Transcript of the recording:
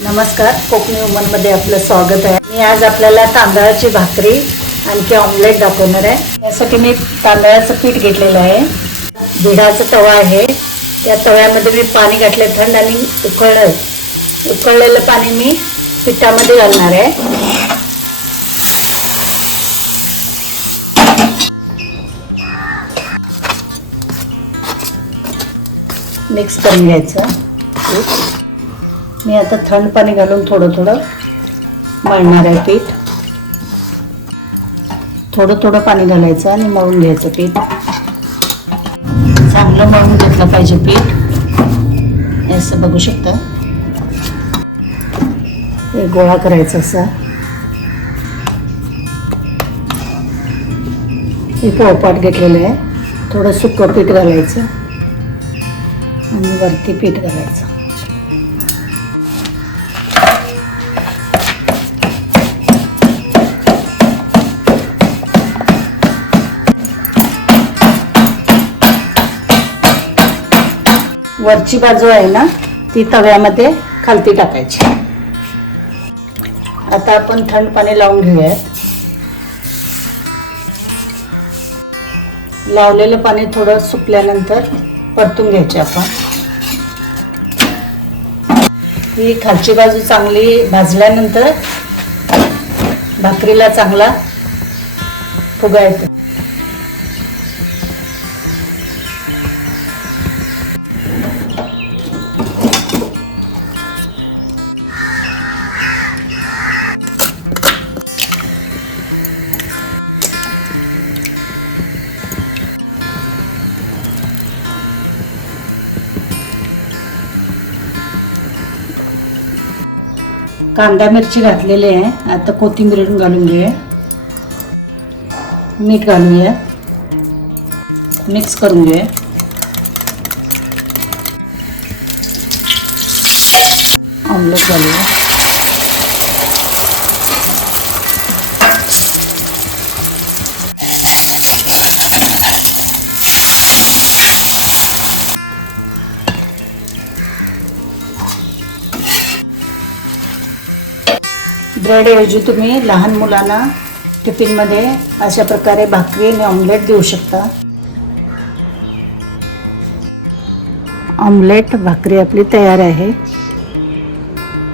नमस्कार कोकणी वुमनमध्ये आपलं स्वागत आहे. मी आज आपल्याला तांदळाची भाकरी आणखी ऑमलेट दाखवणार आहे. त्यासाठी मी तांदळाचं पीठ घेतलेलं आहे. भिडाचा तवा आहे. त्या तव्यामध्ये मी पाणी घातले थंड आणि उकळलं उकळलेलं पाणी मी पिठामध्ये घालणार आहे. मिक्स करून घ्यायचं. मी आता थंड पाणी घालून थोडं थोडं मळणार आहे पीठ. थोडं थोडं पाणी घालायचं आणि मळून घ्यायचं पीठ. चांगलं मळून घेतलं पाहिजे पीठ. हे असं बघू शकता. हे गोळा करायचा असा. हे पोळपाट घेतलेलं आहे. थोडं सुकं पीठ घालायचं. आणि वरती पीठ घालायचं. वरची बाजू आहे ना ती तव्यामध्ये खालती टाकायची. आता आपण थंड पाणी लावून घेऊयात. लावलेलं पाणी थोडं सुकल्यानंतर परतून घ्यायचे आपण. ही खालची बाजू चांगली भाजल्यानंतर भाकरीला चांगला फुगा येतो. कांदा मिरची घातलेली आहे. आता कोथिंबीर घालून घेऊया. मीठ घालूया मिक्स करून घेऊया. ऑमलेट घालूया. ब्रेडऐवजी तुम्ही लहान मुलांना टिफिनमध्ये अशा प्रकारे भाकरी आणि ऑमलेट देऊ शकता. ऑमलेट भाकरी आपली तयार आहे.